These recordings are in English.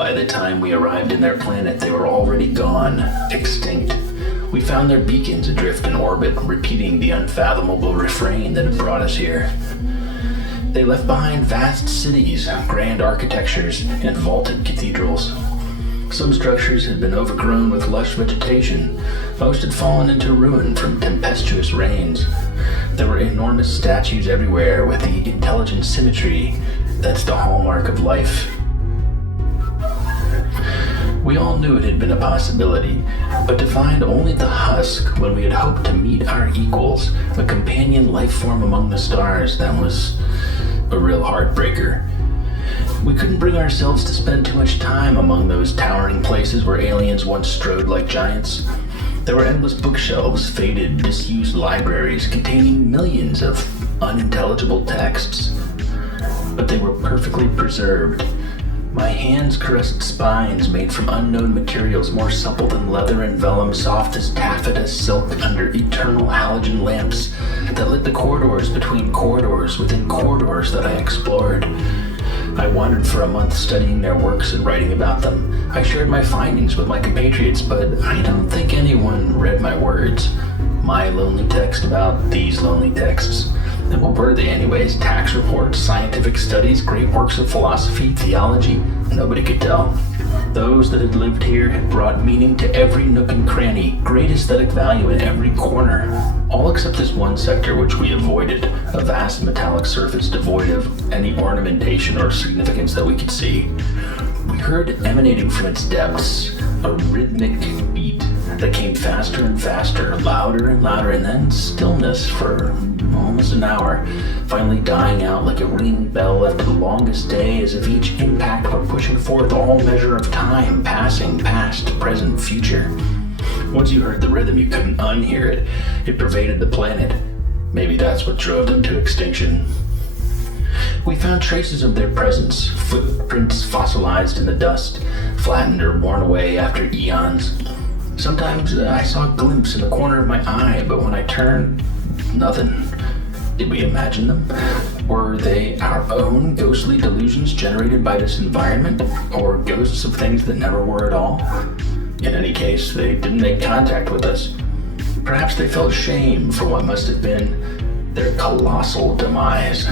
By the time we arrived in their planet, they were already gone, extinct. We found their beacons adrift in orbit, repeating the unfathomable refrain that had brought us here. They left behind vast cities, grand architectures, and vaulted cathedrals. Some structures had been overgrown with lush vegetation. Most had fallen into ruin from tempestuous rains. There were enormous statues everywhere with the intelligent symmetry that's the hallmark of life. We all knew it had been a possibility, but to find only the husk when we had hoped to meet our equals, a companion life form among the stars, that was a real heartbreaker. We couldn't bring ourselves to spend too much time among those towering places where aliens once strode like giants. There were endless bookshelves, faded, disused libraries containing millions of unintelligible texts, but they were perfectly preserved. My hands caressed spines made from unknown materials more supple than leather and vellum, soft as taffeta silk under eternal halogen lamps that lit the corridors between corridors within corridors that I explored. I wandered for a month studying their works and writing about them. I shared my findings with my compatriots, but I don't think anyone read my words. My lonely text about these lonely texts. And what were they anyways? Tax reports, scientific studies, great works of philosophy, theology? Nobody could tell. Those that had lived here had brought meaning to every nook and cranny, great aesthetic value in every corner. All except this one sector which we avoided, a vast metallic surface devoid of any ornamentation or significance that we could see. We heard emanating from its depths a rhythmic beat that came faster and faster, louder and louder, and then stillness for almost an hour, finally dying out like a ringing bell after the longest day, as if each impact were pushing forth all measure of time, passing, past, present, future. Once you heard the rhythm, you couldn't unhear it. It pervaded the planet. Maybe that's what drove them to extinction. We found traces of their presence, footprints fossilized in the dust, flattened or worn away after eons. Sometimes I saw a glimpse in the corner of my eye, but when I turned, nothing. Did we imagine them? Were they our own ghostly delusions generated by this environment, or ghosts of things that never were at all? In any case, they didn't make contact with us. Perhaps they felt shame for what must have been their colossal demise.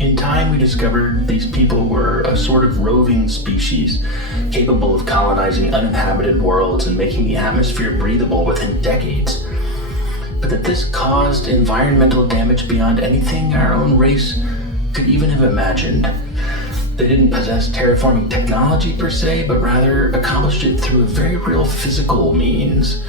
In time, we discovered these people were a sort of roving species, capable of colonizing uninhabited worlds and making the atmosphere breathable within decades. But that this caused environmental damage beyond anything our own race could even have imagined. They didn't possess terraforming technology per se, but rather accomplished it through a very real physical means,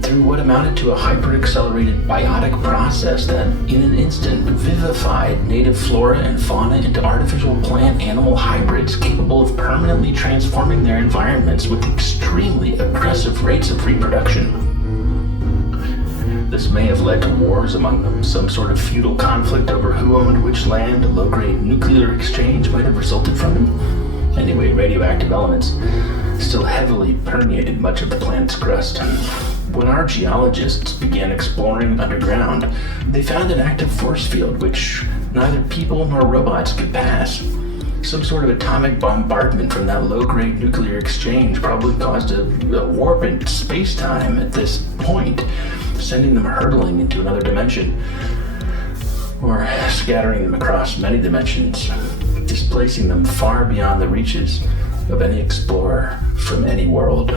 through what amounted to a hyper-accelerated biotic process that, in an instant, vivified native flora and fauna into artificial plant-animal hybrids capable of permanently transforming their environments with extremely aggressive rates of reproduction. This may have led to wars among them, some sort of feudal conflict over who owned which land, a low-grade nuclear exchange might have resulted from it. Anyway, radioactive elements still heavily permeated much of the planet's crust. When our geologists began exploring underground, they found an active force field which neither people nor robots could pass. Some sort of atomic bombardment from that low-grade nuclear exchange probably caused a warp in space-time at this point, sending them hurtling into another dimension, or scattering them across many dimensions, displacing them far beyond the reaches of any explorer from any world.